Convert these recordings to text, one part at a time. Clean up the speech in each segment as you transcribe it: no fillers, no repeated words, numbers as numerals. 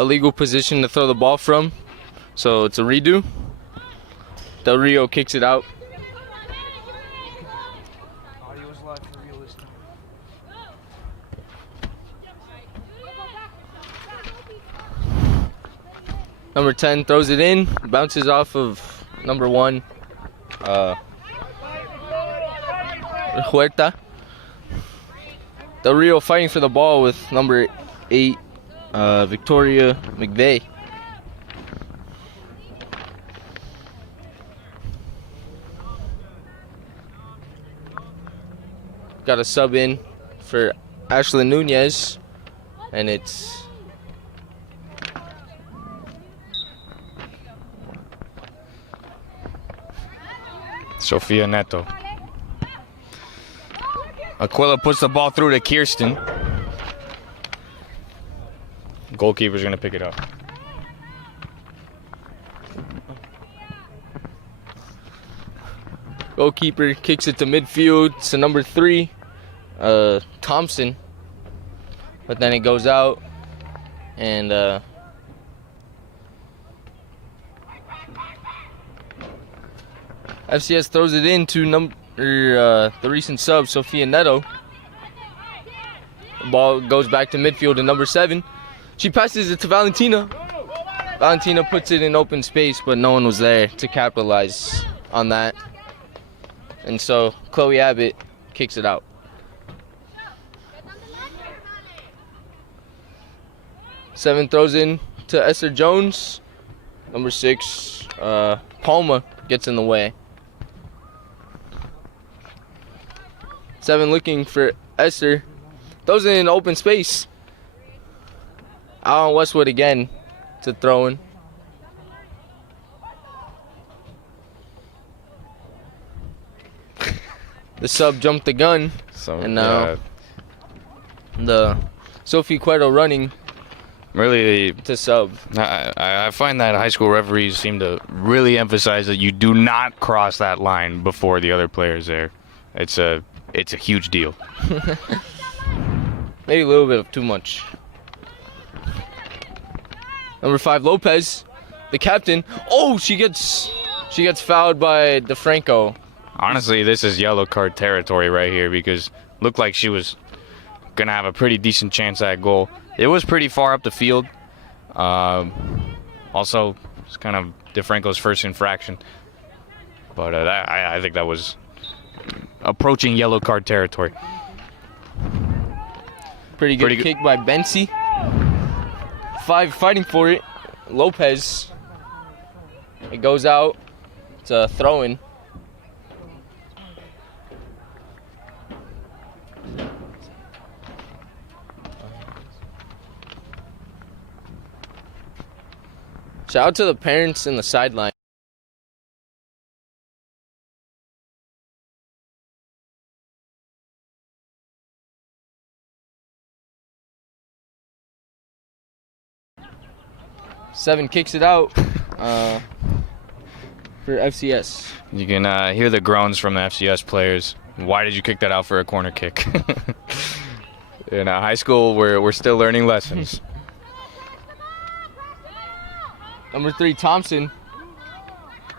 a legal position to throw the ball from. So it's a redo. Del Rio kicks it out. Number 10 throws it in, bounces off of number 1, Huerta. Del Rio fighting for the ball with number 8, Victoria McVeigh. Got a sub in for Ashlyn Nunez, and it's Sofia Neto. Aquila puts the ball through to Kirsten. Goalkeeper's going to pick it up. Goalkeeper kicks it to midfield to number 3, Thompson. But then it goes out, and FCS throws it in to the recent sub, Sofia Neto. The ball goes back to midfield to number 7. She passes it to Valentina. Valentina puts it in open space, but no one was there to capitalize on that. And so Chloe Abbott kicks it out. Seven throws in to Esther Jones. Number 6, Palma gets in the way. 7 looking for Esther. Throws it in open space. Out on Westwood again to throw in. The sub jumped the gun. And now the Sophie Cueto running really to sub. I find that high school referees seem to really emphasize that you do not cross that line before the other player's there. It's a huge deal. Maybe a little bit of too much. Number 5, Lopez, the captain. Oh, she gets fouled by DeFranco. Honestly, this is yellow card territory right here because looked like she was gonna have a pretty decent chance at goal. It was pretty far up the field. Also, it's kind of DeFranco's first infraction. But I think that was approaching yellow card territory. Pretty good kick by Bensi. 5 fighting for it. Lopez. It goes out. It's a throw-in. Shout out to the parents in the sideline. Seven kicks it out for FCS. You can hear the groans from the FCS players. Why did you kick that out for a corner kick? In high school, we're still learning lessons. Number 3, Thompson,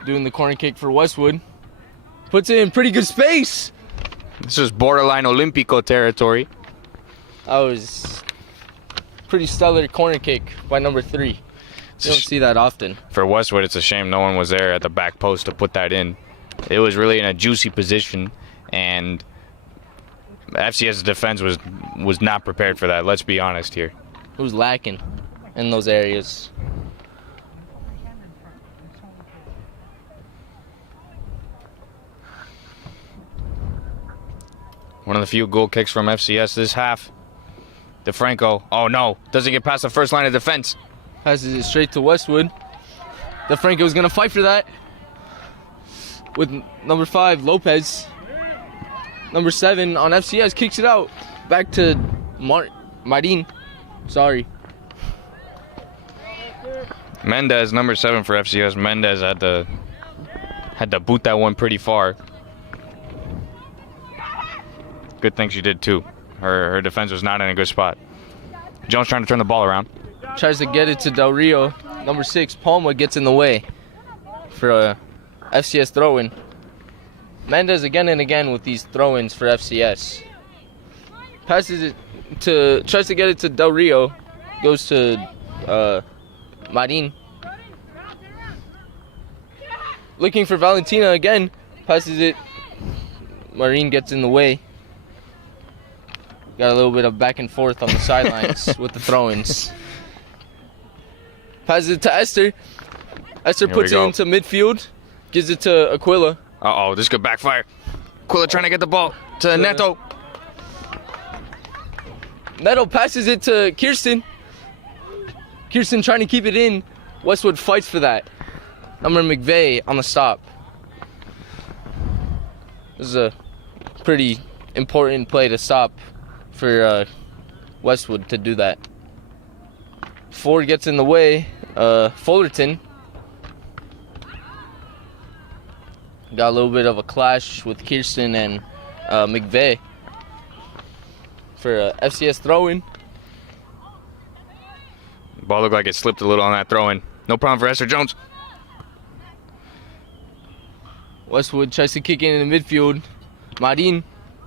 doing the corner kick for Westwood. Puts it in pretty good space. This is borderline Olympico territory. That was pretty stellar corner kick by number 3. You don't see that often. For Westwood, it's a shame no one was there at the back post to put that in. It was really in a juicy position, and FCS's defense was not prepared for that. Let's be honest here. It was lacking in those areas. One of the few goal kicks from FCS this half. DeFranco, oh no, doesn't get past the first line of defense. Passes it straight to Westwood. DeFranco was going to fight for that. With number 5, Lopez. Number 7 on FCS kicks it out. Back to Marin. Sorry. Mendez, number 7 for FCS. Mendez had to boot that one pretty far. Good thing she did too. Her defense was not in a good spot. Jones trying to turn the ball around. tries to get it to Del Rio. Number 6, Palma gets in the way for a FCS throw-in. Mendez again and again with these throw-ins for FCS. Passes it to, tries to get it to Del Rio. Goes to Marin. Looking for Valentina again. Passes it. Marin gets in the way. Got a little bit of back and forth on the sidelines with the throw-ins. Passes it to Esther. Esther puts it into midfield. Gives it to Aquila. Uh-oh, this could backfire. Aquila trying to get the ball to Neto. Neto passes it to Kirsten. Kirsten trying to keep it in. Westwood fights for that. Number McVeigh on the stop. This is a pretty important play to stop for Westwood to do that. Ford gets in the way. Fullerton got a little bit of a clash with Kirsten and McVeigh for a FCS throw-in. Ball looked like it slipped a little on that throw-in. No problem for Esther Jones. Westwood tries to kick in the midfield. Marin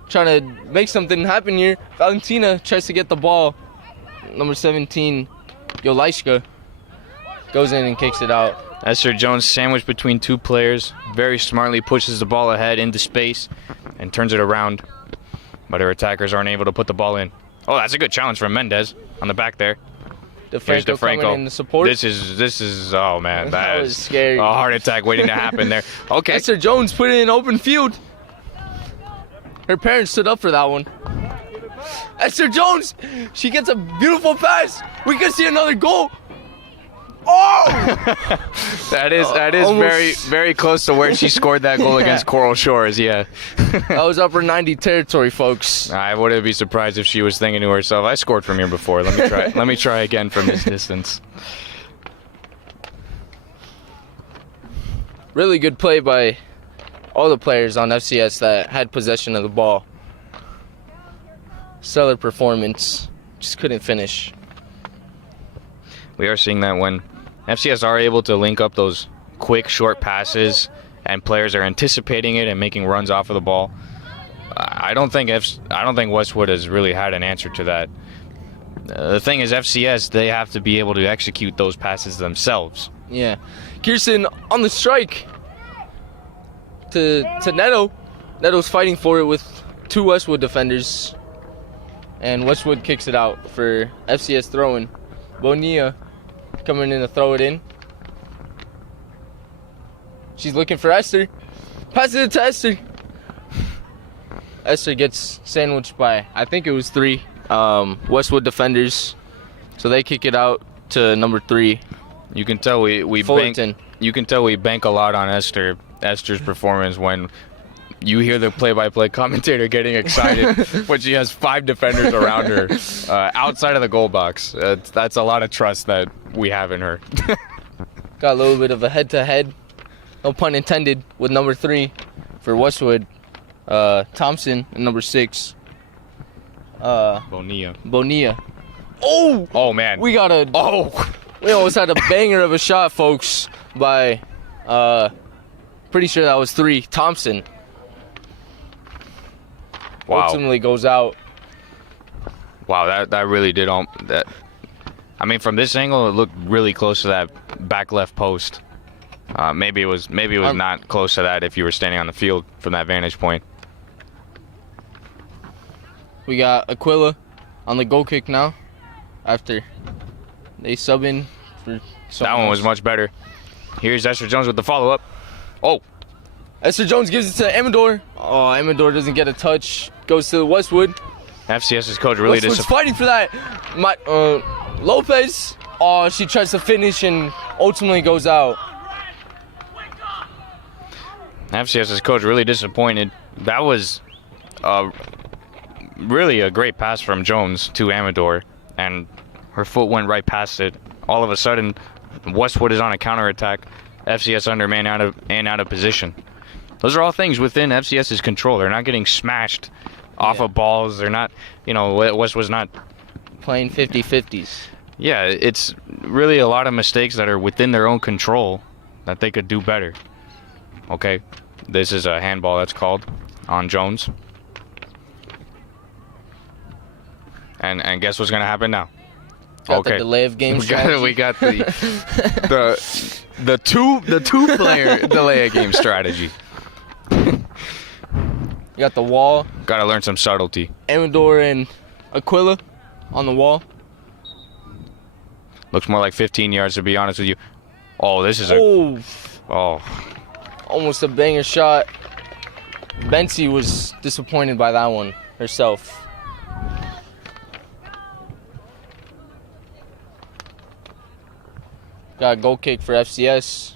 trying to make something happen here. Valentina tries to get the ball. Number 17, Yolashka, goes in and kicks it out. Esther Jones sandwiched between two players. Very smartly pushes the ball ahead into space and turns it around. But her attackers aren't able to put the ball in. Oh, that's a good challenge from Mendez on the back there. Here's DeFranco coming in the support. This is oh man, that was scary. A heart attack waiting to happen there. Okay. Esther Jones put it in open field. Her parents stood up for that one. Esther Jones, she gets a beautiful pass. We could see another goal. Oh! that is very, very close to where she scored that goal against Coral Shores. Yeah. That was upper 90 territory, folks. I wouldn't be surprised if she was thinking to herself, "I scored from here before. Let me try. Let me try again from this distance." Really good play by all the players on FCS that had possession of the ball. Stellar performance. Just couldn't finish. We are seeing that when FCS are able to link up those quick, short passes and players are anticipating it and making runs off of the ball. I don't think Westwood has really had an answer to that. The thing is, FCS, they have to be able to execute those passes themselves. Yeah. Kirsten on the strike to Neto. Neto's fighting for it with two Westwood defenders. And Westwood kicks it out for FCS throw-in. Bonilla coming in to throw it in. She's looking for Esther. Passes it to Esther. Esther gets sandwiched by, I think it was 3 Westwood defenders. So they kick it out to number 3. You can tell we bank a lot on Esther's performance when you hear the play-by-play commentator getting excited when she has 5 defenders around her outside of the goal box. That's a lot of trust that we have in her. Got a little bit of a head-to-head, no pun intended, with number 3 for Westwood. Thompson and number 6. Bonilla. Oh man. We almost had a banger of a shot, folks, by pretty sure that was 3, Thompson. Wow. Ultimately goes out. Wow, that really did that. I mean, from this angle, it looked really close to that back left post. Maybe it was not close to that if you were standing on the field from that vantage point. We got Aquila on the goal kick now. After they sub in for that one was much better. Here's Esther Jones with the follow-up. Oh. Esther Jones gives it to Amador. Oh, Amador doesn't get a touch. Goes to Westwood. FCS's coach really Westwood's fighting for that. Lopez. Oh, she tries to finish and ultimately goes out. FCS's coach really disappointed. That was really a great pass from Jones to Amador, and her foot went right past it. All of a sudden, Westwood is on a counterattack. FCS underman out of position. Those are all things within FCS's control. They're not getting smashed off of balls. They're not, Westwood's not playing 50-50s. Yeah, it's really a lot of mistakes that are within their own control that they could do better. Okay, this is a handball that's called on Jones. And guess what's gonna happen now? Got the delay of game strategy. We got the two player delay of game strategy. You got the wall. Got to learn some subtlety. Amador and Aquila on the wall. Looks more like 15 yards, to be honest with you. Oh, this is almost a banger shot. Bensi was disappointed by that one herself. Got a goal kick for FCS.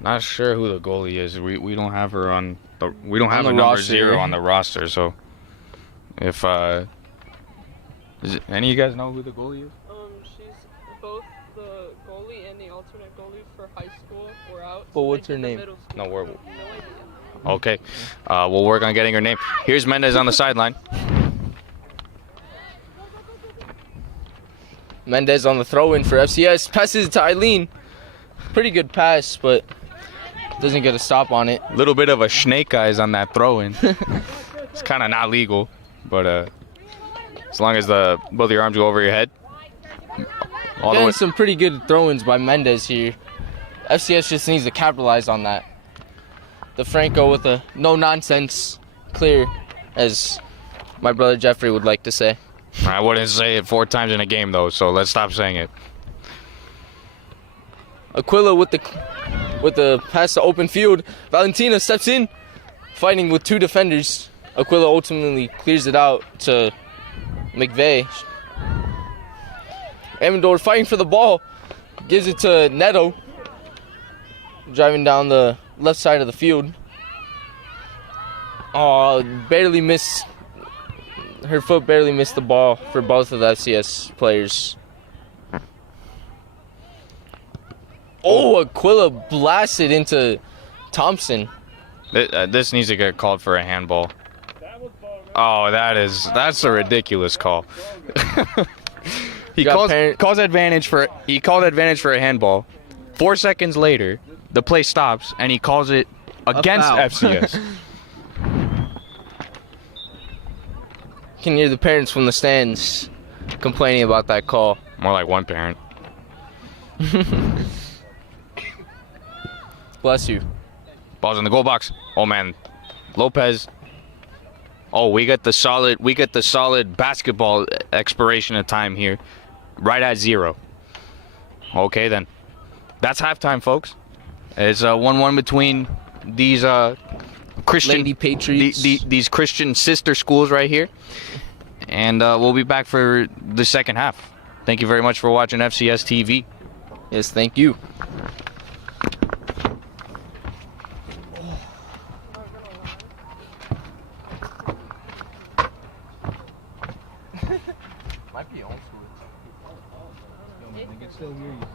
Not sure who the goalie is. We don't have her on the number roster. 0 on the roster. So if does any of you guys know who the goalie is? She's both the goalie and the alternate goalie for high school. We're out. But what's her name? No, we're okay. We'll work on getting her name. Here's Mendez on the sideline. Mendez on the throw-in for FCS. Passes it to Eileen. Pretty good pass, but doesn't get a stop on it. Little bit of a snake eyes on that throw-in. It's kind of not legal, but as long as both of your arms go over your head. Getting some pretty good throw-ins by Mendez here. FCS just needs to capitalize on that. DeFranco with a no-nonsense clear, as my brother Jeffrey would like to say. I wouldn't say it 4 times in a game, though, so let's stop saying it. Aquila with the pass to open field. Valentina steps in, fighting with 2 defenders. Aquila ultimately clears it out to McVeigh. Amador fighting for the ball. Gives it to Neto. Driving down the left side of the field. Oh, barely missed. Her foot barely missed the ball for both of the FCS players. Oh, Aquila blasted into Thompson. This needs to get called for a handball. Oh, that's a ridiculous call. He calls advantage for a handball. 4 seconds later, the play stops and he calls it against FCS. Can hear the parents from the stands complaining about that call. More like one parent. Bless you. Ball's in the goal box. Oh man, Lopez. Oh, we get the solid basketball expiration of time here, right at 0. Okay then, that's halftime, folks. It's 1-1 between these Christian Lady Patriots. These Christian sister schools right here, and we'll be back for the second half. Thank you very much for watching FCS TV. Yes, thank you. Might be on to it. They can still hear you.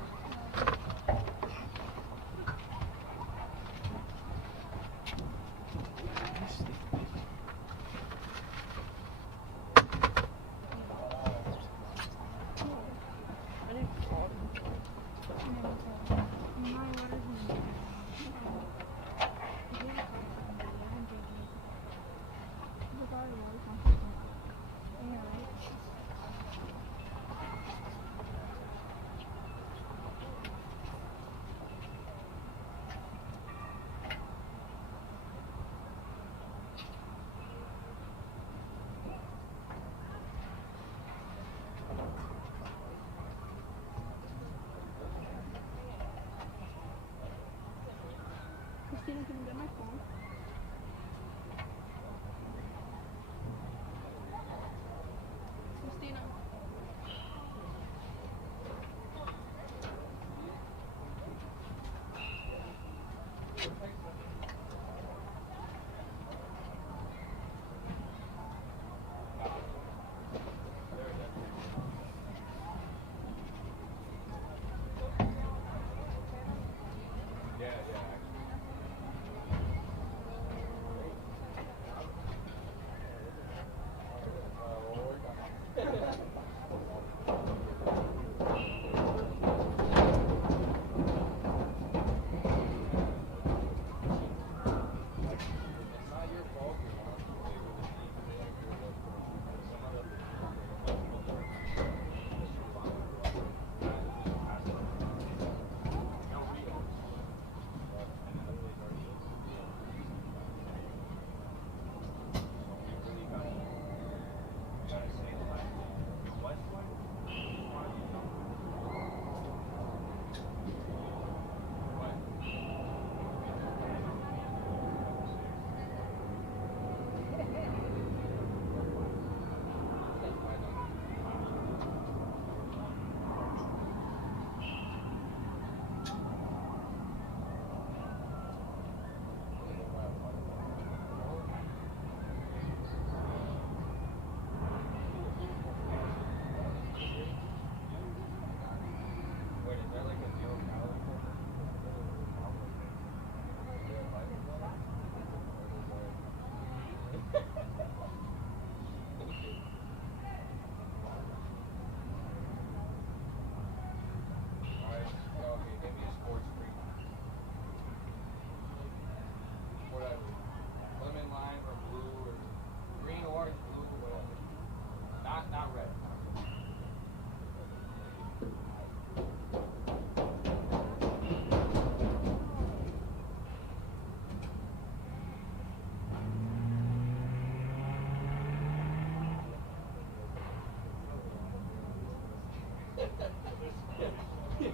Yeah,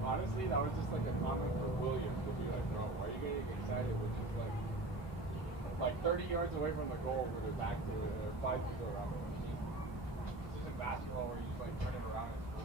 honestly, that was just like a comment for Williams to be like, bro, why are you getting excited? Which is like 30 yards away from the goal with their back to it, or 5 people around it. This isn't basketball where you just like turn it around and score.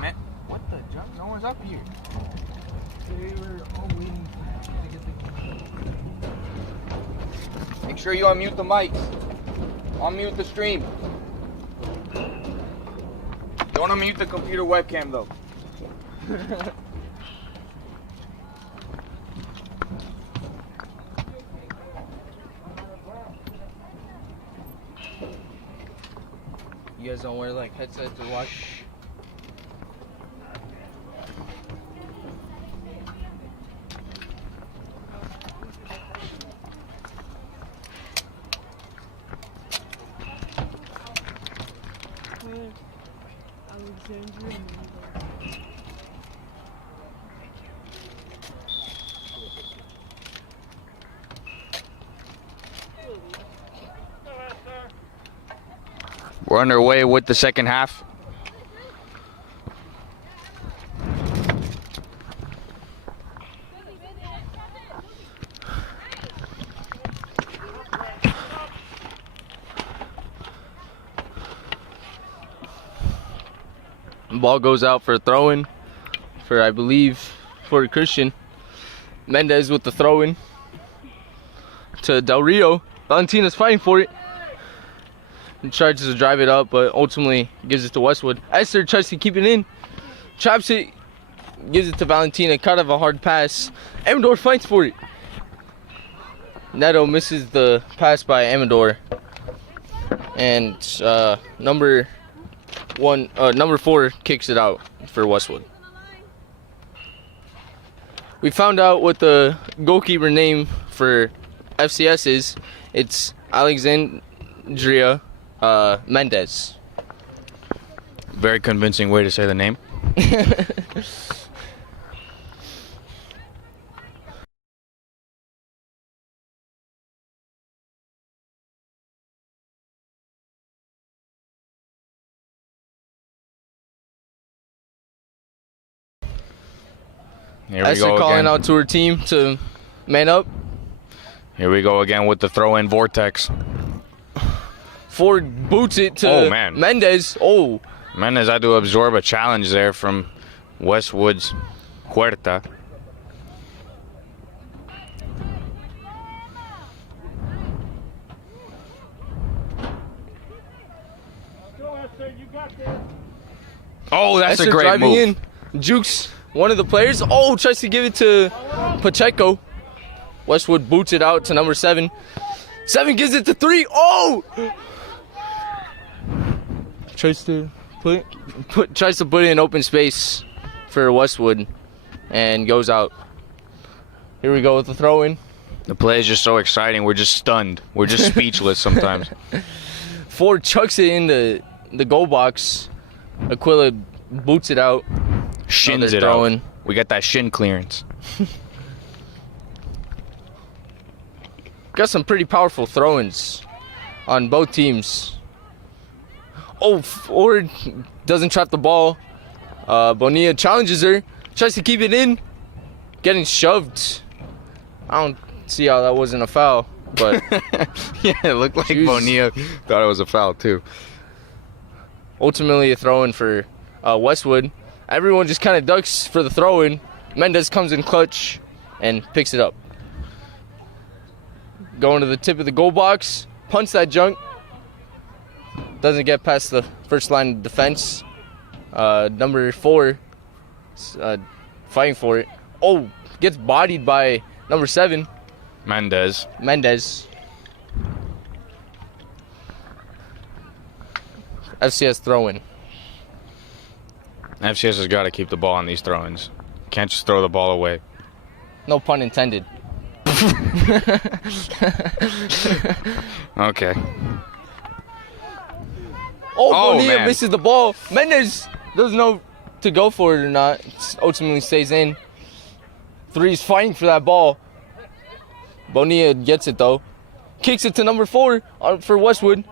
man. What the jump? No one's up here. They were all waiting to get the... Make sure you unmute the mics. Unmute the stream. Don't unmute the computer webcam though. You guys don't wear like headsets or watch? Alexandria. We're underway with the second half. Ball goes out for a throw-in for, I believe, for Christian. Mendez with the throw-in to Del Rio. Valentina's fighting for it. And tries to drive it up, but ultimately gives it to Westwood. Esther tries to keep it in. Traps it. Gives it to Valentina. Kind of a hard pass. Amador fights for it. Neto misses the pass by Amador. And number 4 kicks it out for Westwood. We found out what the goalkeeper name for FCS is. It's Alexandria Mendez. Very convincing way to say the name. Here we Esther go calling again. out to her team to man up. Here we go again with the throw-in vortex. Ford boots it to Oh, man. Mendez. Oh, Mendez had to absorb a challenge there from Westwood's Huerta. Oh, that's Esther a great driving move. in. Jukes one of the players. Oh, tries to give it to Pacheco. Westwood boots it out to number 7. 7 gives it to 3. Oh! Tries to put it in open space for Westwood and goes out. Here we go with the throw-in. The play is just so exciting. We're just stunned. We're just speechless sometimes. Ford chucks it in the goal box. Aquila boots it out. Shins Another it throw-in. out. We got that shin clearance. Got some pretty powerful throw-ins on both teams. Oh, Ford doesn't trap the ball. Bonilla challenges her. Tries to keep it in. Getting shoved. I don't see how that wasn't a foul, but Yeah, it looked like Jeez. Bonilla thought it was a foul too. ultimately a throw-in for Westwood. Everyone just kind of ducks for the throw-in. Mendez comes in clutch and picks it up. Going to the tip of the goal box. Punts that junk. Doesn't get past the first line of defense. Number 4 fighting for it. Oh, gets bodied by number 7, Mendez. FCS throw-in. FCS has got to keep the ball on these throw-ins. Can't just throw the ball away. No pun intended. Okay. Oh, Oh, Bonilla man. misses the ball. Mendez doesn't know to go for it or not. Ultimately stays in. 3's fighting for that ball. Bonilla gets it though. Kicks it to number 4 for Westwood.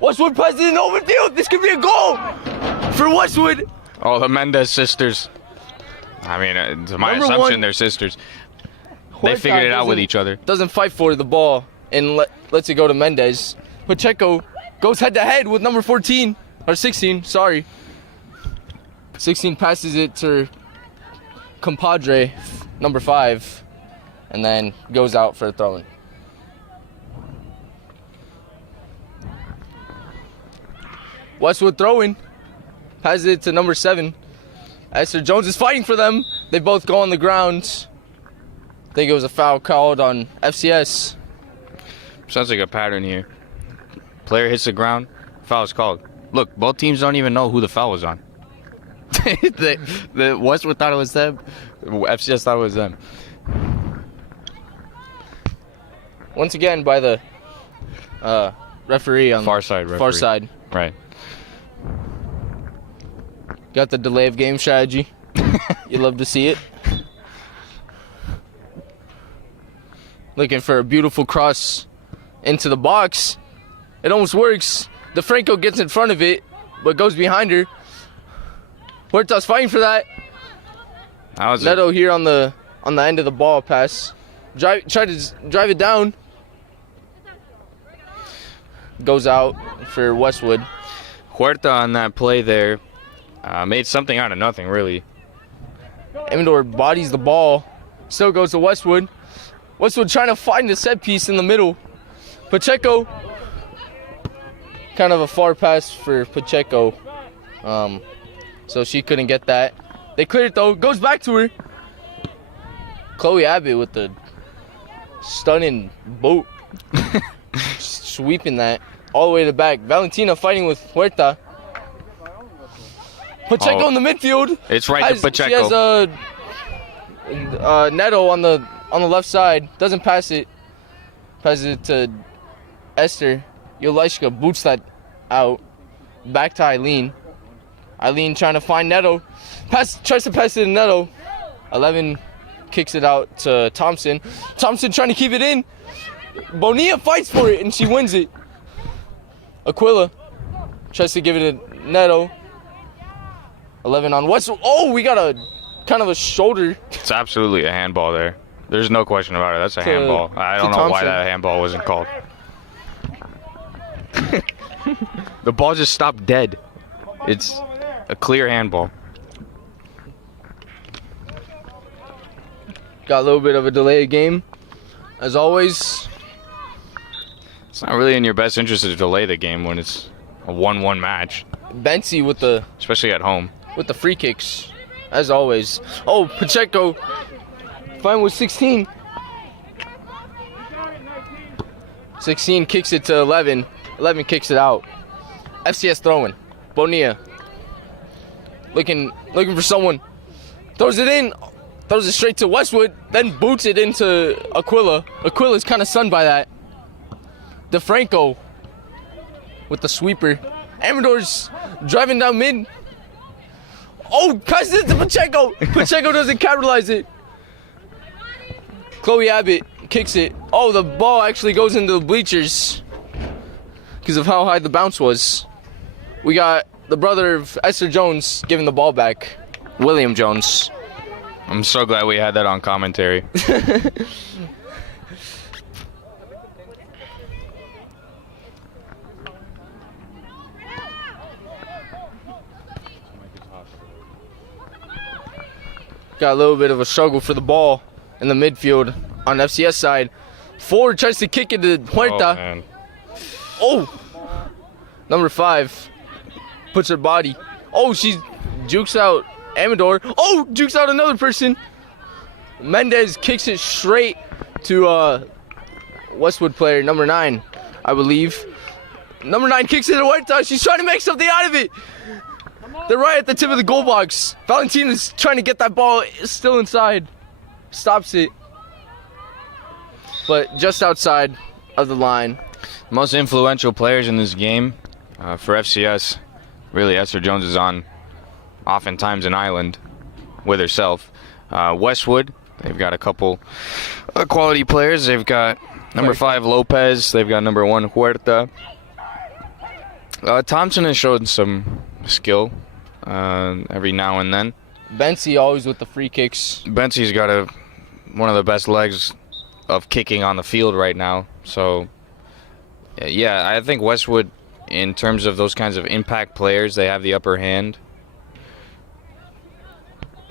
Westwood passes it in open field. This could be a goal for Westwood. Oh, the Mendez sisters. I mean, to my Number assumption, 1, they're sisters. They Huerta figured it out with doesn't- each other. Doesn't fight for the ball and lets it go to Mendez. Pacheco goes head to head with number 14 or 16. Sorry. 16 passes it to her compadre, number 5, and then goes out for a throw-in. Westwood throwing. Passes it to number 7. Esther Jones is fighting for them. They both go on the ground. I think it was a foul called on FCS. Sounds like a pattern here. Player hits the ground, foul is called. Look, both teams don't even know who the foul was on. the Westwood thought it was them. FCS thought it was them. Once again by the referee on Far side referee. Far side. Right. Got the delay of game strategy. You love to see it. Looking for a beautiful cross into the box. It almost works. DeFranco gets in front of it, but goes behind her. Huerta's fighting for that. Neto here on the end of the ball pass. Try to drive it down. Goes out for Westwood. Huerta on that play there made something out of nothing, really. Amador bodies the ball. Still goes to Westwood. Westwood trying to find the set piece in the middle. Pacheco. Kind of a far pass for Pacheco. So she couldn't get that. They clear it though. Goes back to her. Chloe Abbott with the stunning boot. Sweeping that all the way to the back. Valentina fighting with Huerta. Pacheco in the midfield. It's right to Pacheco. She has Neto on the left side. Doesn't pass it. Passes it to Esther. Yolishka boots that out. Back to Eileen. Eileen trying to find Neto. Tries to pass it to Neto. 11 kicks it out to Thompson. Thompson trying to keep it in. Bonilla fights for it and she wins it. Aquila tries to give it to Neto. 11 on Westwood. Oh, we got a kind of a shoulder. It's absolutely a handball there. There's no question about it. That's a handball. I don't know why that handball wasn't called. The ball just stopped dead. It's a clear handball. Got a little bit of a delayed game. As always. It's not really in your best interest to delay the game when it's a 1-1 match. Bensi with the... Especially at home. With the free kicks. As always. Oh, Pacheco. Fine with 16. 16 kicks it to 11. 11 kicks it out. FCS throwing. Bonilla. Looking for someone. Throws it in. Throws it straight to Westwood. Then boots it into Aquila. Aquila's kind of stunned by that. DeFranco with the sweeper. Amador's driving down mid. Oh, passes it to Pacheco. Pacheco doesn't capitalize it. Chloe Abbott kicks it. Oh, the ball actually goes into the bleachers because of how high the bounce was. We got the brother of Esther Jones giving the ball back, William Jones. I'm so glad we had that on commentary. Got a little bit of a struggle for the ball in the midfield on FCS side. Ford tries to kick it to Huerta. Oh! Number 5 puts her body. Oh, she jukes out Amador. Oh, jukes out another person. Mendez kicks it straight to Westwood player, number 9, I believe. Number 9 kicks it to Huerta. She's trying to make something out of it. They're right at the tip of the goal box. Valentina's trying to get that ball still inside. Stops it. But just outside of the line. Most influential players in this game for FCS, really Esther Jones is on oftentimes an island with herself. Westwood, they've got a couple quality players. They've got number 5 Lopez. They've got number 1 Huerta. Thompson has showed some skill every now and then. Bensi always with the free kicks. Bensi's got one of the best legs of kicking on the field right now. So, yeah, I think Westwood, in terms of those kinds of impact players, they have the upper hand.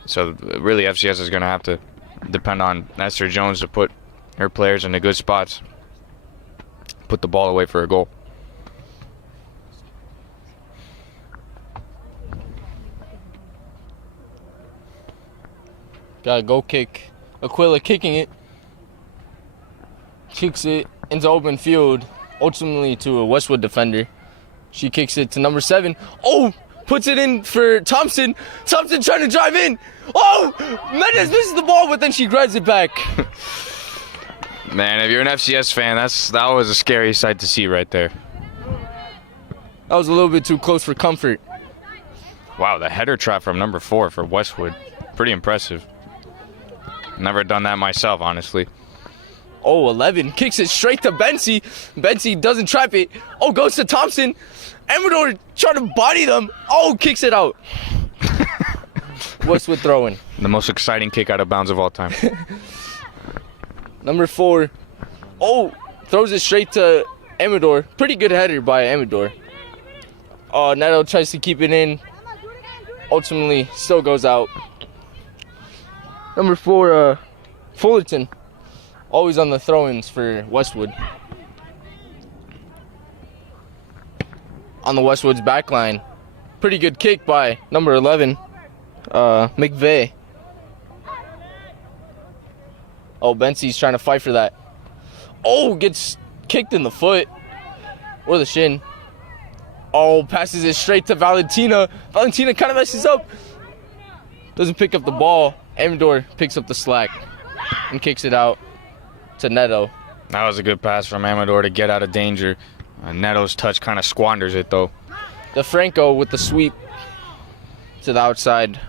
So really, FCS is going to have to depend on Esther Jones to put her players into good spots. Put the ball away for a goal. Got a goal kick. Aquila kicking it. Kicks it into open field. Ultimately to a Westwood defender. She kicks it to number 7. Oh! Puts it in for Thompson. Thompson trying to drive in. Oh! Mendez misses the ball, but then she grabs it back. Man, if you're an FCS fan, that was a scary sight to see right there. That was a little bit too close for comfort. Wow, the header trap from number 4 for Westwood. Pretty impressive. Never done that myself, honestly. Oh, 11 kicks it straight to Bensi. Bensi doesn't trap it. Oh, goes to Thompson. Amador trying to body them. Oh, kicks it out. Westwood throwing. The most exciting kick out of bounds of all time. Number 4. Oh, throws it straight to Amador. Pretty good header by Amador. Neto tries to keep it in. Ultimately, still goes out. Number 4, Fullerton. Always on the throw-ins for Westwood. On the Westwood's back line. Pretty good kick by number 11, McVeigh. Oh, Bensi's trying to fight for that. Oh, gets kicked in the foot. Or the shin. Oh, passes it straight to Valentina. Valentina kind of messes up. Doesn't pick up the ball. Amador picks up the slack and kicks it out to Neto. That was a good pass from Amador to get out of danger. Neto's touch kind of squanders it, though. DeFranco with the sweep to the outside.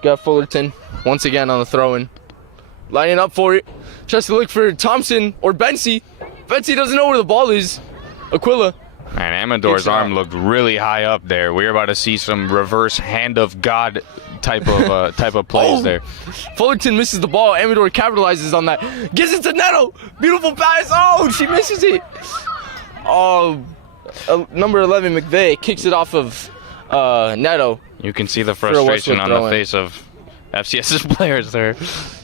Got Fullerton once again on the throw-in. Lining up for it. Tries to look for Thompson or Bensi. Bensi doesn't know where the ball is. Aquila. And Amador's arm looked really high up there. We were about to see some reverse hand of God type of plays there. Fullerton misses the ball. Amador capitalizes on that. Gives it to Neto. Beautiful pass. Oh, she misses it. Oh, number 11, McVeigh, kicks it off of Neto. You can see the frustration on the face of FCS's players there.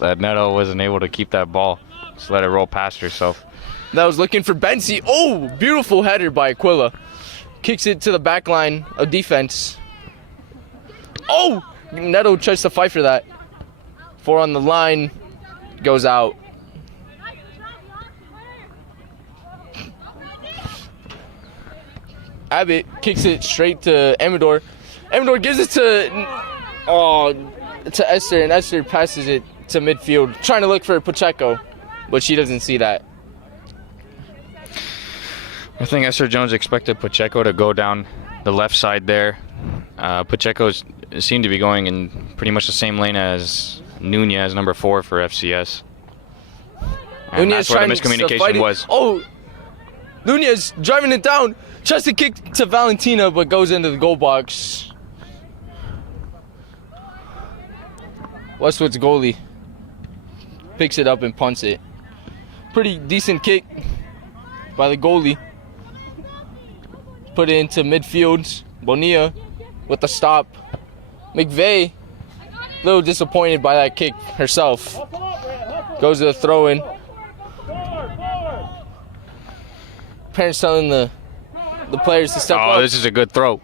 That Neto wasn't able to keep that ball. Just let it roll past herself. That was looking for Bensi. Oh, beautiful header by Aquila. Kicks it to the back line of defense. Oh, Neto tries to fight for that. 4 on the line, goes out. Abbott kicks it straight to Amador. Amador gives it to Esther, and Esther passes it to midfield, trying to look for Pacheco, but she doesn't see that. I think Esther Jones expected Pacheco to go down the left side there. Pacheco seemed to be going in pretty much the same lane as Nunez, number 4 for FCS. And Nunez that's where the miscommunication was. Oh, Nunez driving it down. Tries to kick to Valentina, but goes into the goal box. Westwood's goalie picks it up and punts it. Pretty decent kick by the goalie. Put it into midfield. Bonilla with the stop. McVeigh, a little disappointed by that kick herself. Goes to the throw-in. Parents telling the players to step up. Oh, this is a good throw.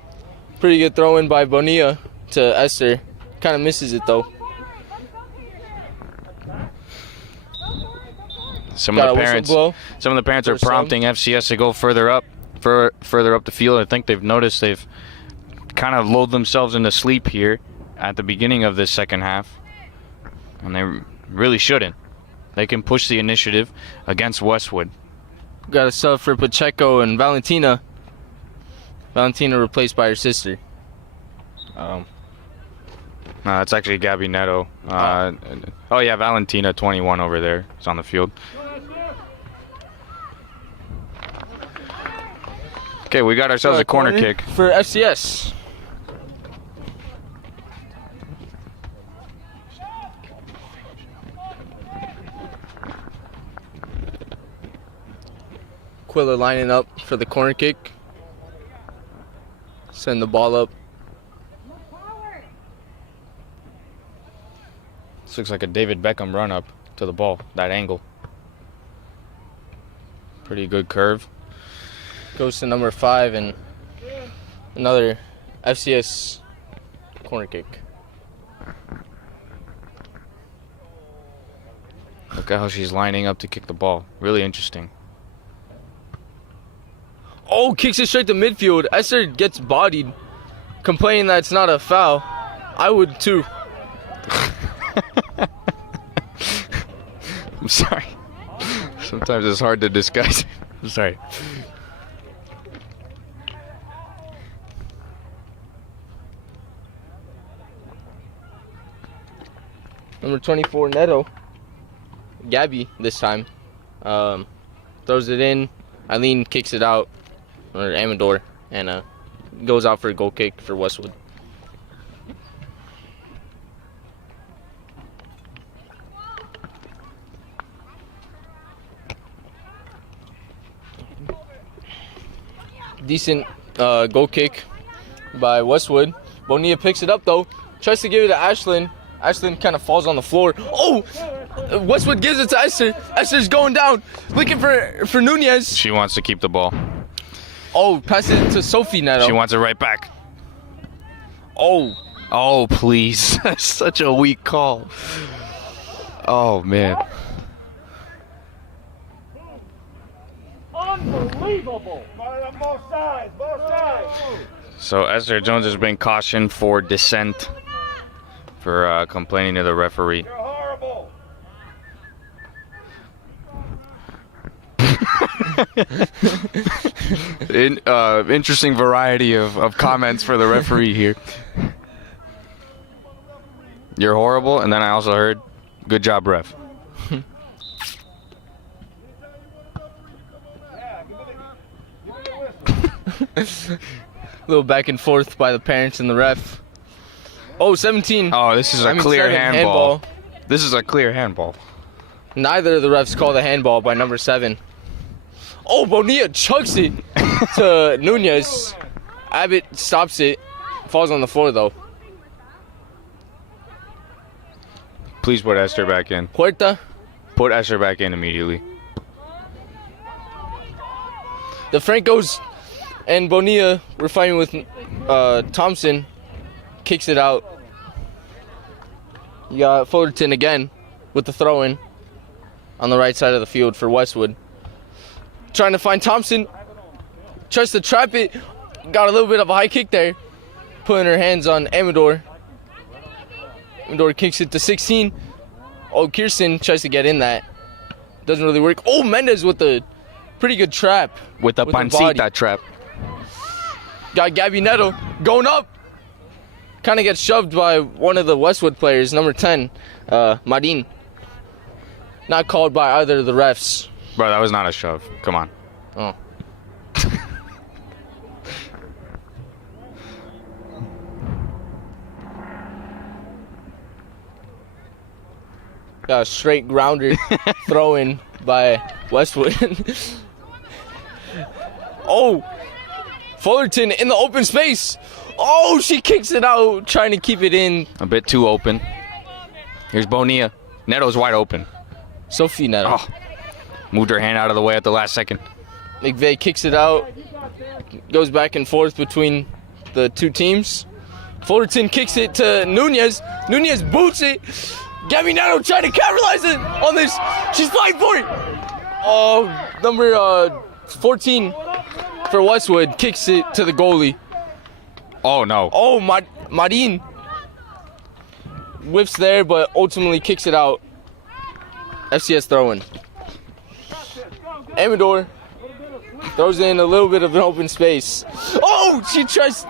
Pretty good throw-in by Bonilla to Esther. Kind of misses it, though. Some of the parents are prompting FCS to go further up the field. I think they've noticed they've kind of lulled themselves into sleep here at the beginning of this second half, and they really shouldn't. They can push the initiative against Westwood. Got a sub for Pacheco and Valentina. Valentina replaced by her sister. It's actually Gabby Neto. Oh yeah, Valentina, 21 over there, is on the field. Okay, we got ourselves a corner kick for FCS. Quiller lining up for the corner kick. Send the ball up. This looks like a David Beckham run up to the ball, that angle. Pretty good curve. Goes to number 5 and another FCS corner kick. Look at how she's lining up to kick the ball. Really interesting. Oh, kicks it straight to midfield. Esther gets bodied, complaining that it's not a foul. I would too. I'm sorry. Sometimes it's hard to disguise. I'm sorry. Number 24, Neto. Gabby this time. Throws it in. Eileen kicks it out. Or Amador. And goes out for a goal kick for Westwood. Decent goal kick by Westwood. Bonilla picks it up though. Tries to give it to Ashlyn. Ashlyn kind of falls on the floor. Oh! Westwood gives it to Esther. Esther's going down. Looking for Nunez. She wants to keep the ball. Oh, pass it to Sophie Neto. She wants it right back. Oh. Oh, please. Such a weak call. Oh, man. Unbelievable! On both sides, both sides! So Esther Jones has been cautioned for dissent for complaining to the referee. You're horrible! Interesting variety of comments for the referee here. You're horrible, and then I also heard, good job, ref. Little back and forth by the parents and the ref. Oh, 17. Oh, this is a clear 7, handball. This is a clear handball. Neither of the refs called a handball by number 7. Oh, Bonilla chucks it to Nunez. Abbott stops it. Falls on the floor, though. Please put Esther back in. Puerta. Put Esther back in immediately. The Francos and Bonilla were fighting with Thompson. Kicks it out. You got Fullerton again with the throw-in on the right side of the field for Westwood. Trying to find Thompson. Tries to trap it. Got a little bit of a high kick there. Putting her hands on Amador. Amador kicks it to 16. Oh, Kirsten tries to get in that. Doesn't really work. Oh, Mendez with the pretty good trap. With the pancita trap. Got Gabby Neto going up. Kind of gets shoved by one of the Westwood players, number 10, Marin. Not called by either of the refs. Bro, that was not a shove. Come on. Oh. Got a straight grounder throw in by Westwood. Oh! Fullerton in the open space. Oh, she kicks it out, trying to keep it in. A bit too open. Here's Bonilla. Neto's wide open. Sophie Neto. Oh. Moved her hand out of the way at the last second. McVeigh kicks it out. Goes back and forth between the two teams. Fullerton kicks it to Nunez. Nunez boots it. Gabby Neto trying to capitalize it on this. She's fighting for it. Oh, number 14 for Westwood kicks it to the goalie. Oh, no. Oh, Marin whips there, but ultimately kicks it out. FCS throw-in. Amador throws in a little bit of an open space. Oh, she tries.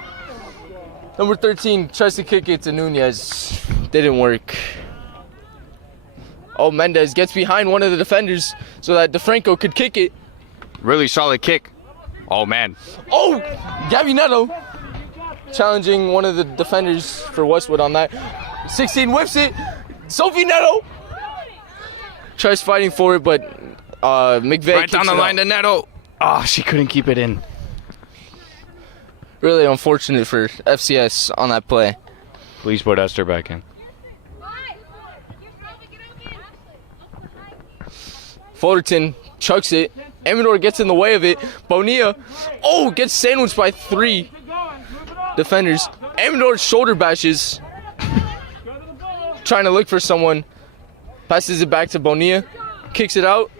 Number 13 tries to kick it to Nunez. Didn't work. Oh, Mendez gets behind one of the defenders so that DeFranco could kick it. Really solid kick. Oh, man. Oh, Gabby Neto challenging one of the defenders for Westwood on that. 16 whips it. Sophie Neto tries fighting for it, but McVeigh right down the line to Neto. Oh, she couldn't keep it in. Really unfortunate for FCS on that play. Please put Esther back in. Fullerton chucks it. Amador gets in the way of it. Bonilla, gets sandwiched by 3 defenders. Amador shoulder bashes. Trying to look for someone. Passes it back to Bonilla. Kicks it out.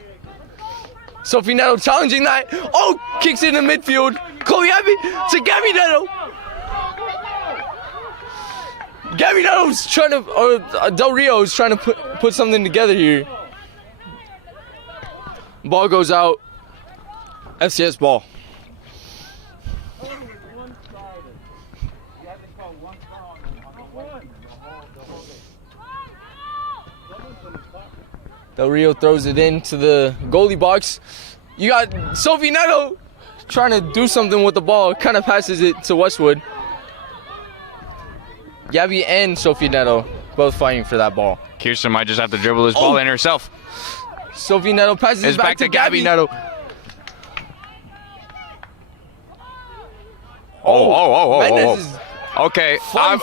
Sophie Neto challenging that. Kicks it in the midfield. Chloe Abbey to Gabby Neto. Gabby Neto's trying to, Del Rio is trying to put something together here. Ball goes out. FCS ball. Del Rio throws it into the goalie box. You got Sophie Neto trying to do something with the ball. Kind of passes it to Westwood. Gabby and Sophie Neto both fighting for that ball. Kirsten might just have to dribble this ball in herself. Sophie Neto passes it back to Gabby Neto. Okay, I'm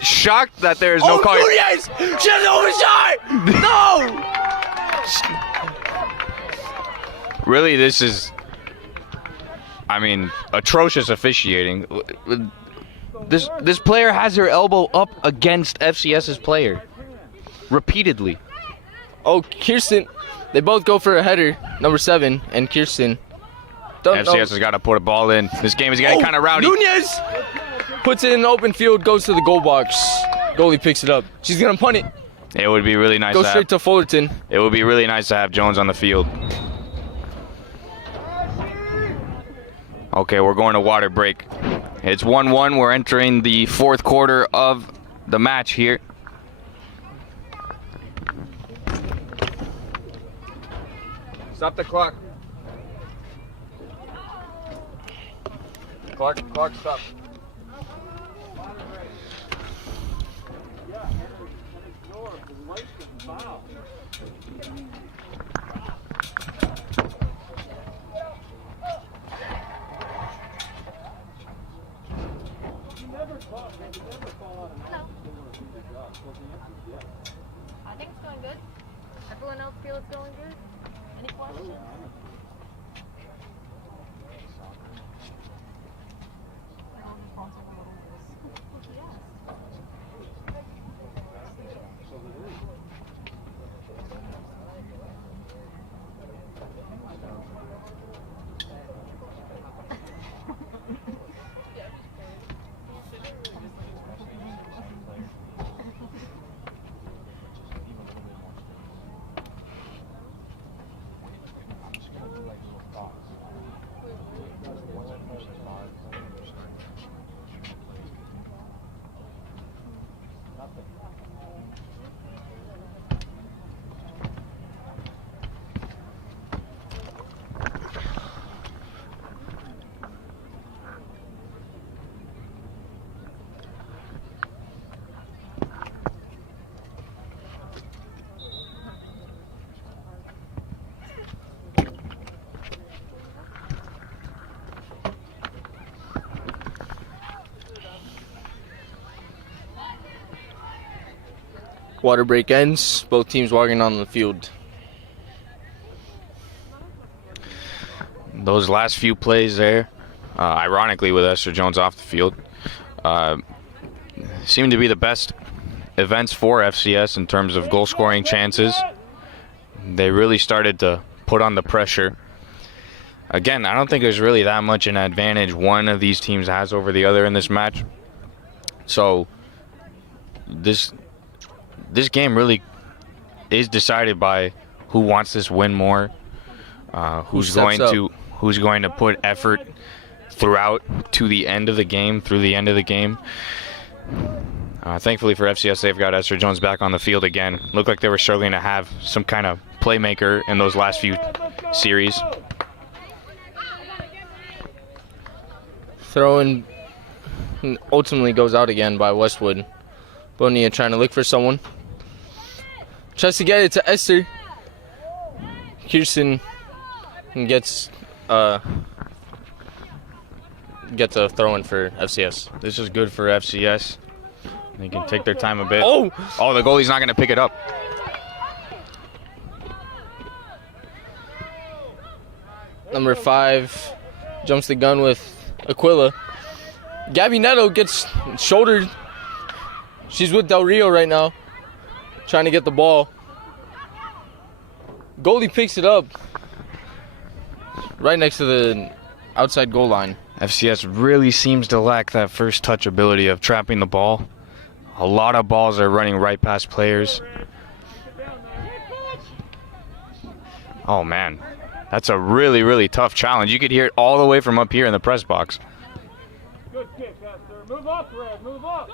shocked that there is no call. Yes, she has overshot. No. Really, this is, atrocious officiating. This player has her elbow up against FCS's player repeatedly. Kirsten, they both go for a header, number 7, and Kirsten. FCS has got to put a ball in. This game is getting kind of rowdy. Nunez puts it in the open field, goes to the goal box. Goalie picks it up. She's going to punt it. It would be really nice to straight to Fullerton. It would be really nice to have Jones on the field. Okay, we're going to water break. It's 1-1. We're entering the 4th quarter of the match here. Stop the clock. Clock, stop. I think it's going good. Everyone else feel it's going good? Any questions? Water break ends. Both teams walking on the field. Those last few plays there, ironically with Esther Jones off the field, seem to be the best events for FCS in terms of goal scoring chances. They really started to put on the pressure. Again, I don't think there's really that much an advantage one of these teams has over the other in this match. So this game really is decided by who wants this win more, who's going to put effort throughout to the end of the game, through the end of the game. Thankfully for FCS, they've got Esther Jones back on the field again. Looked like they were struggling to have some kind of playmaker in those last few series. Throw-in ultimately goes out again by Westwood. Bonilla trying to look for someone. Tries to get it to Esther. Kirsten gets a throw-in for FCS. This is good for FCS. They can take their time a bit. Oh, the goalie's not going to pick it up. Number 5 jumps the gun with Aquila. Gabby Neto gets shouldered. She's with Del Rio right now, trying to get the ball. Goalie picks it up right next to the outside goal line. FCS really seems to lack that first touch ability of trapping the ball. A lot of balls are running right past players. Oh man, that's a really, really tough challenge. You could hear it all the way from up here in the press box. Good kick, Esther. Move up, Red. Move up.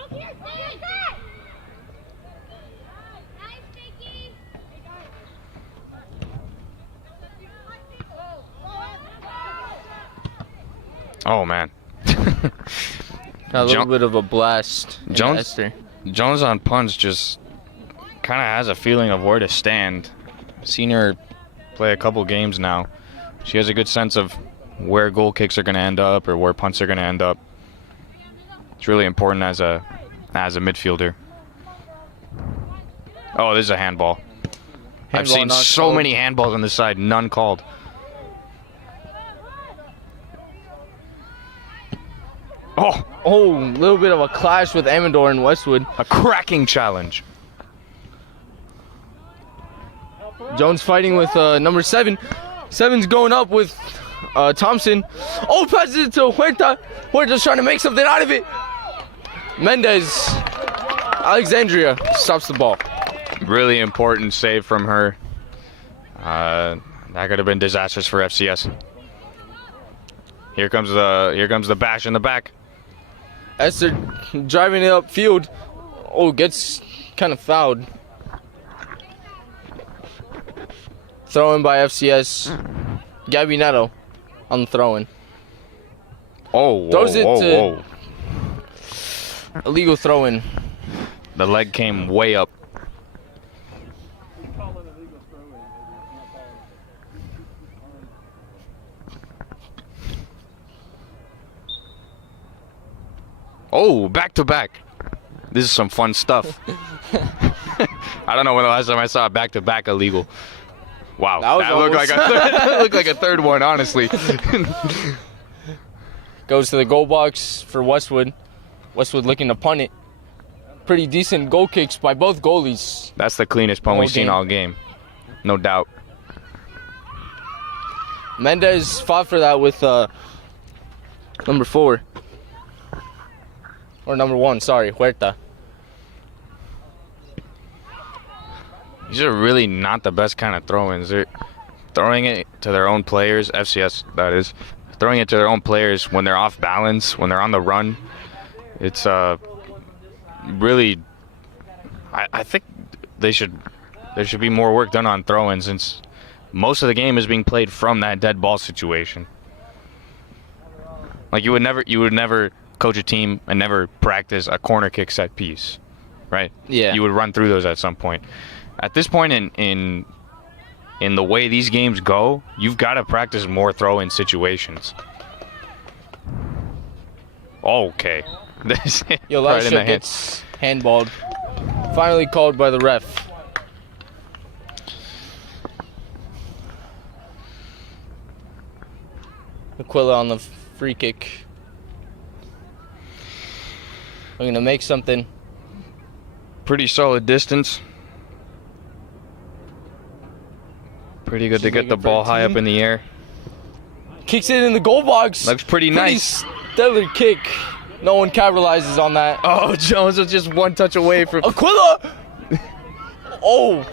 Oh man. Got a little bit of a blast. Jones on punts just kind of has a feeling of where to stand. Seen her play a couple games now. She has a good sense of where goal kicks are going to end up or where punts are going to end up. It's really important as a midfielder. Oh, this is a handball. I've seen so many handballs on this side, none called. Oh, a little bit of a clash with Amador and Westwood. A cracking challenge. Jones fighting with number 7. 7's going up with Thompson. Oh, passes it to Huerta. Huerta's trying to make something out of it. Mendez, Alexandria stops the ball. Really important save from her. That could have been disastrous for FCS. Here comes the bash in the back. Esther driving it upfield. Oh, gets kind of fouled. Throw in by FCS. Gabby Neto on the throw-in. Oh, throws it to illegal throw-in. The leg came way up. Oh, back to back. This is some fun stuff. I don't know when the last time I saw a back to back illegal. Wow, that looked like a third one, honestly. Goes to the goal box for Westwood. Westwood looking to punt it. Pretty decent goal kicks by both goalies. That's the cleanest punt we've seen all game. No doubt. Mendez fought for that with number 4. Or number 1, sorry, Huerta. These are really not the best kind of throw-ins. They're throwing it to their own players, FCS that is, throwing it to their own players when they're off balance, when they're on the run. It's really, I think there should be more work done on throw-ins since most of the game is being played from that dead ball situation. Like you would never coach a team and never practice a corner kick set piece, right? Yeah. You would run through those at some point. At this point in the way these games go, you've got to practice more throw-in situations. Okay. Yolasha right gets handballed. Finally called by the ref. Aquila on the free kick. I'm going to make something. Pretty solid distance. Pretty good to get the ball high up in the air. Kicks it in the goal box. Looks pretty nice. Stellar kick. No one capitalizes on that. Oh, Jones was just one touch away from... Aquila! Oh.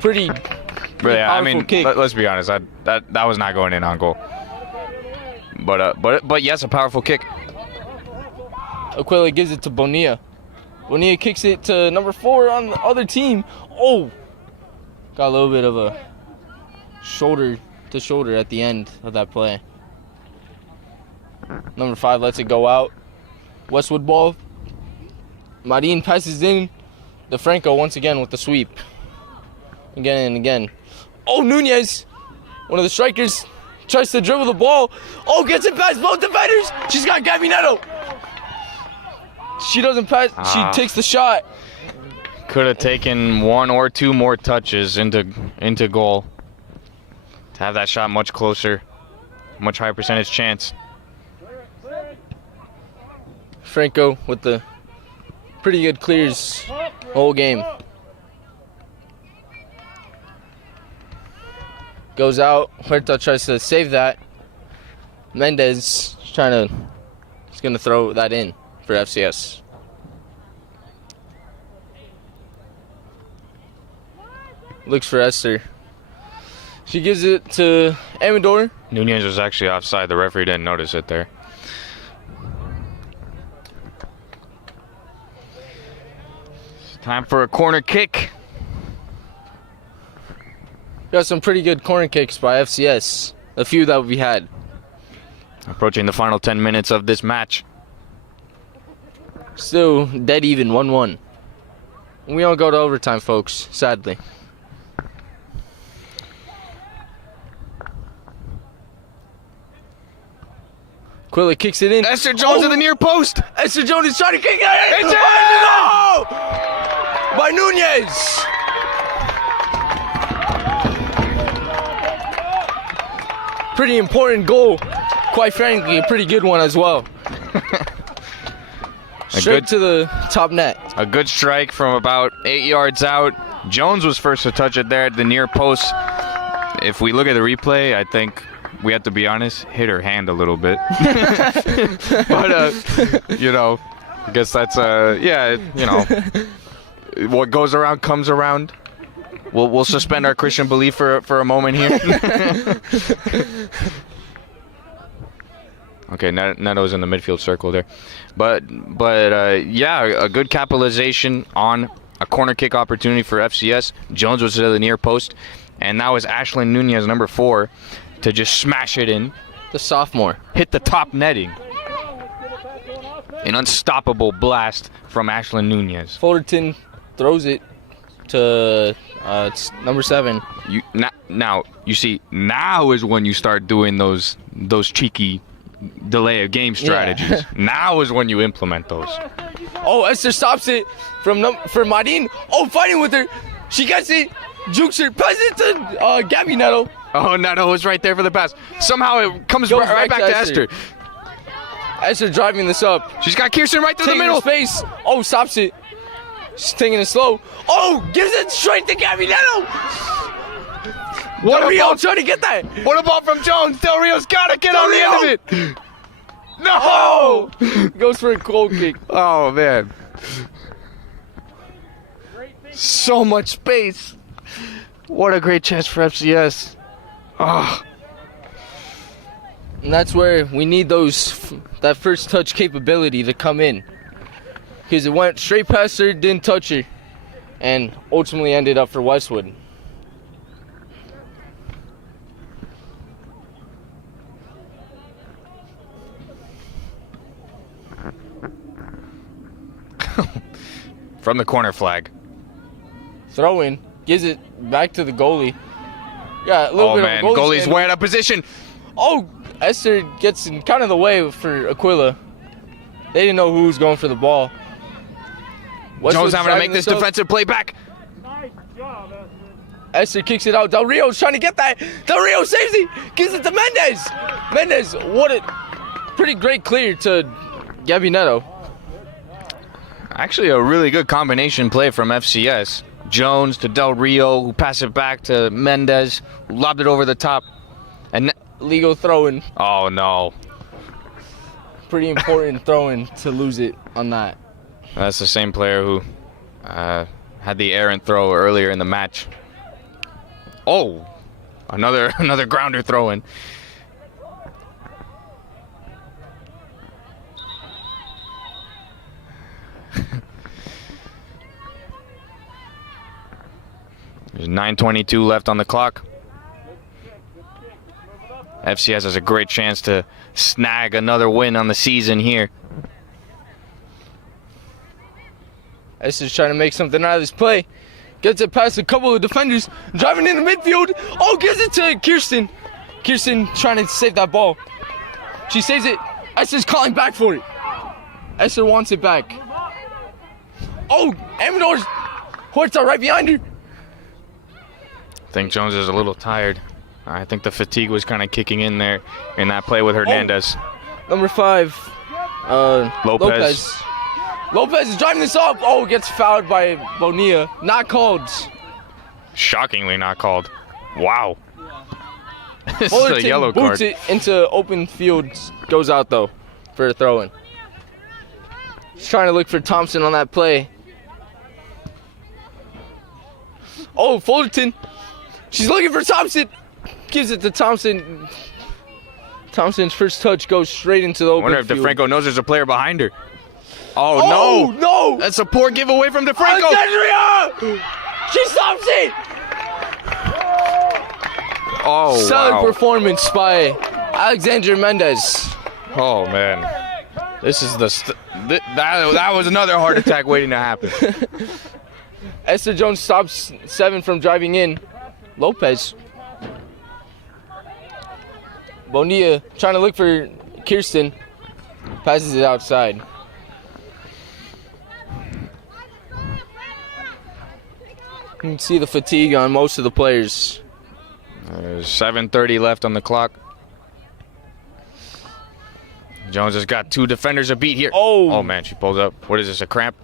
Pretty yeah, I mean, kick. Let's be honest. That was not going in on goal. But yes, a powerful kick. Aquila gives it to Bonilla. Bonilla kicks it to number 4 on the other team. Oh. Got a little bit of a shoulder to shoulder at the end of that play. Number 5 lets it go out. Westwood ball. Marin passes in. DeFranco once again with the sweep. Again and again. Oh, Nunez, one of the strikers, tries to dribble the ball. Oh, gets it past both defenders. She's got Gabby Neto. She doesn't pass. She takes the shot. Could have taken 1 or 2 more touches into goal to have that shot much closer, much higher percentage chance. Franco with the pretty good clears whole game. Goes out. Huerta tries to save that. Mendez is going to throw that in for FCS. Looks for Esther. She gives it to Amador. Nunez was actually offside. The referee didn't notice it there. It's time for a corner kick. Got some pretty good corner kicks by FCS. A few that we had. Approaching the final 10 minutes of this match. Still dead even, 1-1. We don't go to overtime, folks, sadly. Quilla kicks it in. Esther Jones at the near post. Esther Jones is trying to kick it in. It's Oh! By Nunez. Pretty important goal. Quite frankly, a pretty good one as well. Straight to the top net. A good strike from about 8 yards out. Jones was first to touch it there at the near post. If we look at the replay, I think we have to be honest, hit her hand a little bit. But, you know, I guess that's, yeah, you know, what goes around comes around. We'll suspend our Christian belief for a moment here. Okay, Neto's in the midfield circle there. But yeah, a good capitalization on a corner kick opportunity for FCS. Jones was to the near post, and that was Ashlyn Nunez, number 4, to just smash it in. The sophomore. Hit the top netting. An unstoppable blast from Ashlyn Nunez. Fullerton throws it to number 7. Now you see, now is when you start doing those cheeky delay of game strategies. Yeah. Now is when you implement those. Oh, Esther stops it for Marin. Oh, fighting with her. She gets it. Jukes her. Passes it to Gabby Neto. Oh, Neto was right there for the pass. Somehow it comes right back to Esther. Esther driving this up. She's got Kirsten right through the middle. Space. Oh, stops it. She's taking it slow. Oh, gives it straight to Gabby Neto. What Del Rio about trying to get that. What a ball from Jones. Del Rio's got to get on the end of it. No! Oh! Goes for a goal kick. Oh, man. So much space. What a great chance for FCS. Oh. And that's where we need that first touch capability to come in. Because it went straight past her, didn't touch her, and ultimately ended up for Westwood. From the corner flag. Throw in, gives it back to the goalie. Yeah, a little bit man, of a goalie's way out of position. Oh, Esther gets in kind of the way for Aquila. They didn't know who was going for the ball. Jones having to make this defensive play back. Nice job, Esther. Esther kicks it out. Del Rio's trying to get that. Del Rio saves it. Gives it to Mendez. Mendez, what a pretty great clear to Gabby Neto. Actually, a really good combination play from FCS. Jones to Del Rio, who passed it back to Mendez, who lobbed it over the top. And Legal throw-in. oh, no. Pretty important throw-in to lose it on that. That's the same player who had the errant throw earlier in the match. Oh, another grounder throw-in. There's 9:22 left on the clock. FCS has a great chance to snag another win on the season here. Esther's trying to make something out of this play. Gets it past a couple of defenders. Driving into midfield. Oh, gives it to Kirsten. Kirsten trying to save that ball. She saves it. Esther's calling back for it. Esther wants it back. Oh, Amador's Huerta right behind her. I think Jones is a little tired. I think the fatigue was kind of kicking in there in that play with Hernandez. Number 5, Lopez. Lopez is driving this up. Oh, gets fouled by Bonilla. Not called. Shockingly not called. Wow. This is Fullerton a yellow boots card. it into open field. Goes out, though, for a throw-in. He's trying to look for Thompson on that play. Oh, Fullerton. She's looking for Thompson. Gives it to Thompson. Thompson's first touch goes straight into the I open wonder if field. DeFranco knows there's a player behind her. Oh, Oh, no. That's a poor giveaway from DeFranco. Alexandria! She stops it! Oh, Solid wow. performance by Alexandra Mendez. Oh, man. This is that was another heart attack waiting to happen. Esther Jones stops 7 from driving in. Lopez. Bonilla trying to look for Kirsten. Passes it outside. You can see the fatigue on most of the players. There's 7:30 left on the clock. Jones has got 2 defenders a beat here. Oh man, she pulls up. What is this, a cramp?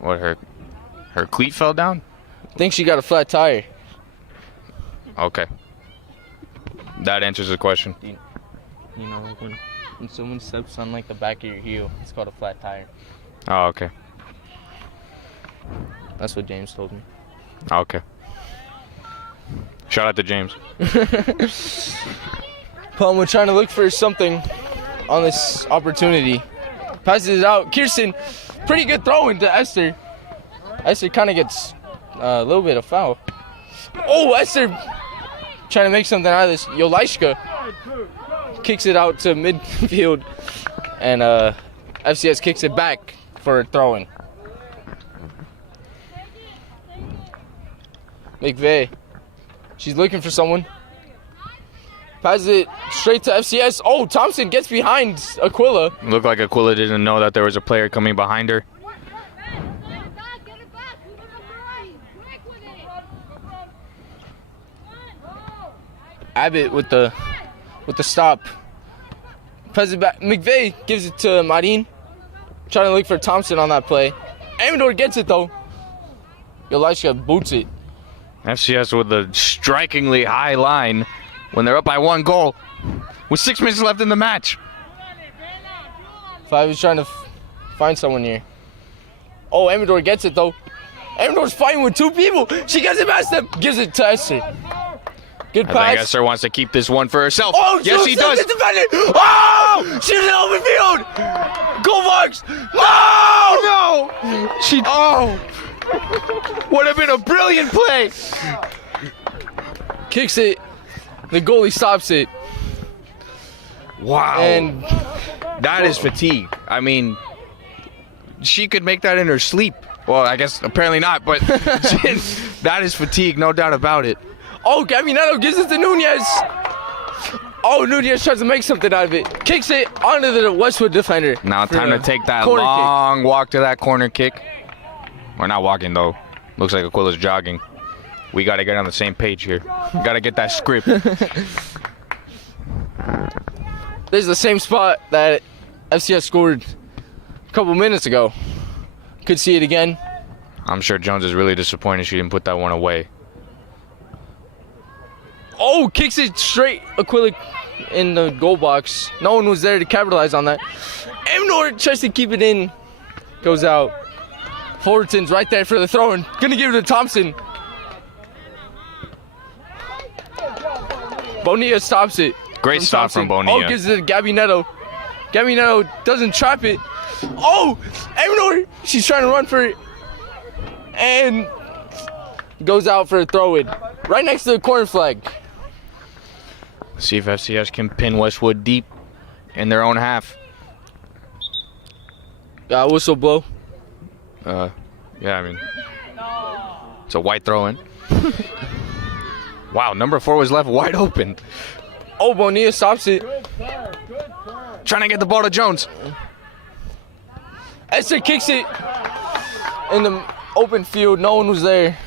What, her cleat fell down? I think she got a flat tire. Okay. That answers the question. You know, like when someone steps on like the back of your heel, it's called a flat tire. Oh, okay. That's what James told me. Okay. Shout out to James. Palmer trying to look for something on this opportunity. Passes it out. Kirsten, pretty good throw into Esther. Esther kind of gets a little bit of foul. Oh, Esther trying to make something out of this. Yolishka kicks it out to midfield. And FCS kicks it back for a throw-in. McVeigh. She's looking for someone. Passes it straight to FCS. Oh, Thompson gets behind Aquila. Looked like Aquila didn't know that there was a player coming behind her. Abbott with the stop. Passes it back. McVeigh gives it to Marin. Trying to look for Thompson on that play. Amador gets it though. Elisha boots it. FCS with a strikingly high line when they're up by 1 goal with 6 minutes left in the match. 5 is trying to find someone here. Oh, Amador gets it though. Amador's fighting with 2 people. She gets it past them. Gives it to Esther. Good I pass. think Esther wants to keep this one for herself. Oh, yes, she does. Oh, she's in open field. Go Bucks. No. No! She. Oh! Would have been a brilliant play. Kicks it. The goalie stops it. Wow. And that is fatigue. I mean, she could make that in her sleep. Well, I guess apparently not, but that is fatigue, no doubt about it. oh, Gavinetto gives it to Nunez. Oh, Nunez tries to make something out of it. Kicks it onto the Westwood defender. Now time to take that corner long walk to that corner kick. We're not walking though. Looks like Aquila's jogging. We got to get on the same page here. Got to get that script. This is the same spot that FCS scored a couple minutes ago. Could see it again. I'm sure Jones is really disappointed she didn't put that one away. Oh, kicks it straight. Aquila in the goal box. No one was there to capitalize on that. Amador tries to keep it in. Goes out. Fullerton's right there for the throw-in. Gonna give it to Thompson. Bonilla stops it. Great stop from Bonilla. Oh, gives it to Gavinetto. Gavinetto doesn't trap it. Oh, Amador. She's trying to run for it. And goes out for a throw-in. Right next to the corner flag. See if FCS can pin Westwood deep in their own half. Whistle blow. Yeah, I mean, it's a white throw-in. Wow, number 4 was left wide open. Oh, Bonilla stops it. Trying to get the ball to Jones. Esther kicks it in the open field. No one was there.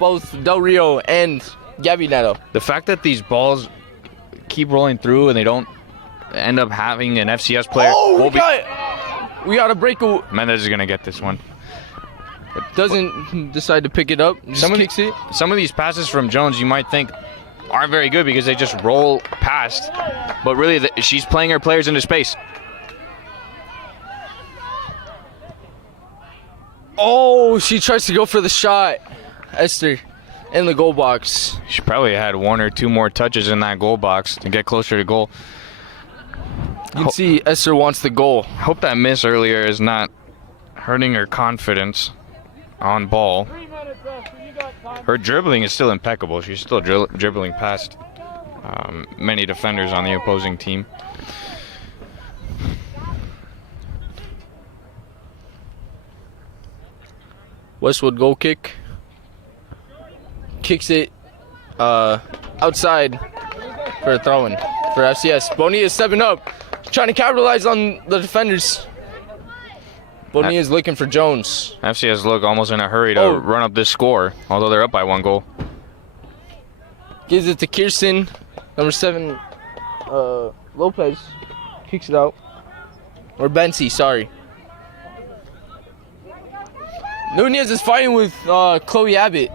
Both Del Rio and Gabby Neto. The fact that these balls keep rolling through and they don't end up having an FCS player. Oh, we got a break. Mendez is going to get this one. Doesn't decide to pick it up. Just kicks it. Some of these passes from Jones you might think aren't very good because they just roll past. But really, she's playing her players into space. Oh, she tries to go for the shot. Esther in the goal box. She probably had 1 or 2 more touches in that goal box to get closer to goal. You can see Esther wants the goal. Hope that miss earlier is not hurting her confidence on ball. Her dribbling is still impeccable. She's still dribbling past many defenders on the opposing team. Westwood goal kick. Kicks it outside for a throw-in for FCS. Bonilla is stepping up, trying to capitalize on the defenders. Bonilla is looking for Jones. FCS look almost in a hurry to run up this score, although they're up by 1 goal. Gives it to Kirsten, number 7, Lopez. Kicks it out. Or Bensi, sorry. Nunez is fighting with Chloe Abbott.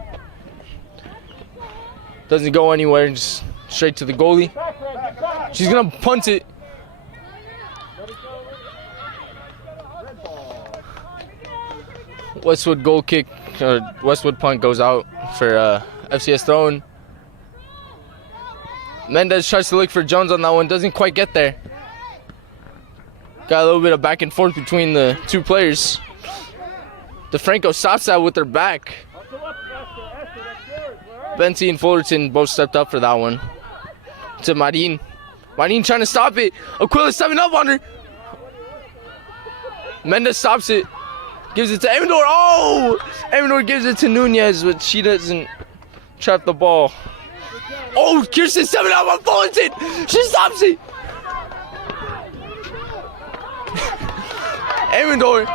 Doesn't go anywhere, just straight to the goalie. She's gonna punt it. Westwood goal kick, Westwood punt goes out for FCS throw-in. Mendez tries to look for Jones on that one, doesn't quite get there. Got a little bit of back and forth between the 2 players. DeFranco stops that with her back. Bensi and Fullerton both stepped up for that one. To Marin. Marin trying to stop it. Aquila stepping up on her. Mendez stops it. Gives it to Amador. Oh! Amador gives it to Nunez, but she doesn't trap the ball. Oh, Kirsten stepping up on Fullerton. She stops it. Amador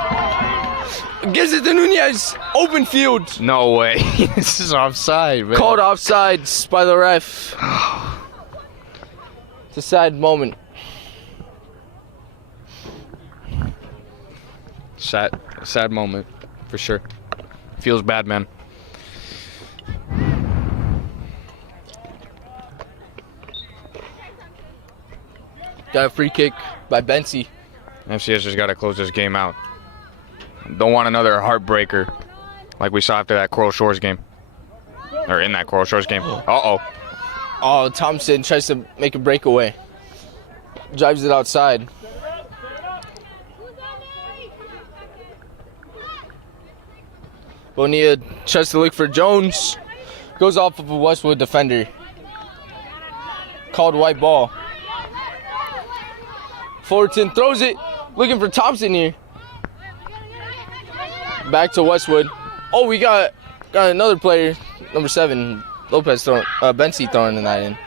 gives it to Nunez. Open field. No way. This is offside, man. Called offside by the ref. It's a sad moment. Sad moment, for sure. Feels bad, man. Got a free kick by Bensi. FCS just got to close this game out. Don't want another heartbreaker like we saw after that Coral Shores game. Or in that Coral Shores game. Uh-oh. Oh, Thompson tries to make a breakaway. Drives it outside. Bonilla tries to look for Jones. Goes off of a Westwood defender. Called white ball. Fullerton throws it. Looking for Thompson here. Back to Westwood. Oh, we got another player, number 7, Lopez throwing, Bensi throwing that in.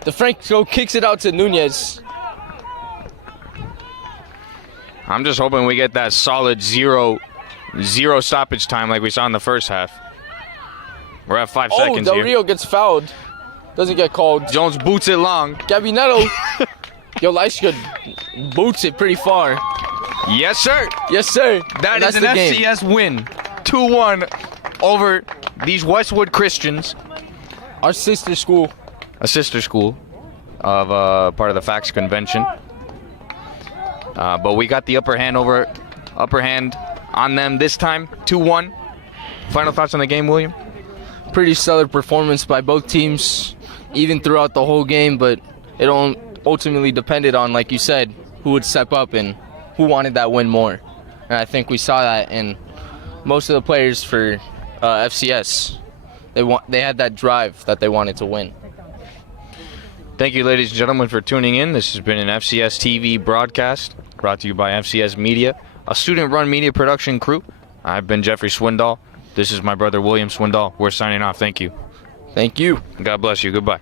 DeFranco kicks it out to Nunez. I'm just hoping we get that solid zero stoppage time like we saw in the first half. We're at 5 seconds Del here. Rio gets fouled. Doesn't get called. Jones boots it long. Gabby Neto. Yo, Leishka boots it pretty far. Yes, sir. Yes, sir. That is an FCS win. 2-1 over these Westwood Christians. Our sister school. A sister school of part of the FACS convention. But we got the upper hand on them this time. 2-1. Final thoughts on the game, William? Pretty stellar performance by both teams, even throughout the whole game, but it ultimately depended on, like you said, who would step up and who wanted that win more. And I think we saw that in most of the players for FCS. They had that drive that they wanted to win. Thank you, ladies and gentlemen, for tuning in. This has been an FCS TV broadcast brought to you by FCS Media, a student-run media production crew. I've been Jeffrey Swindoll. This is my brother, William Swindoll. We're signing off. Thank you. Thank you. God bless you. Goodbye.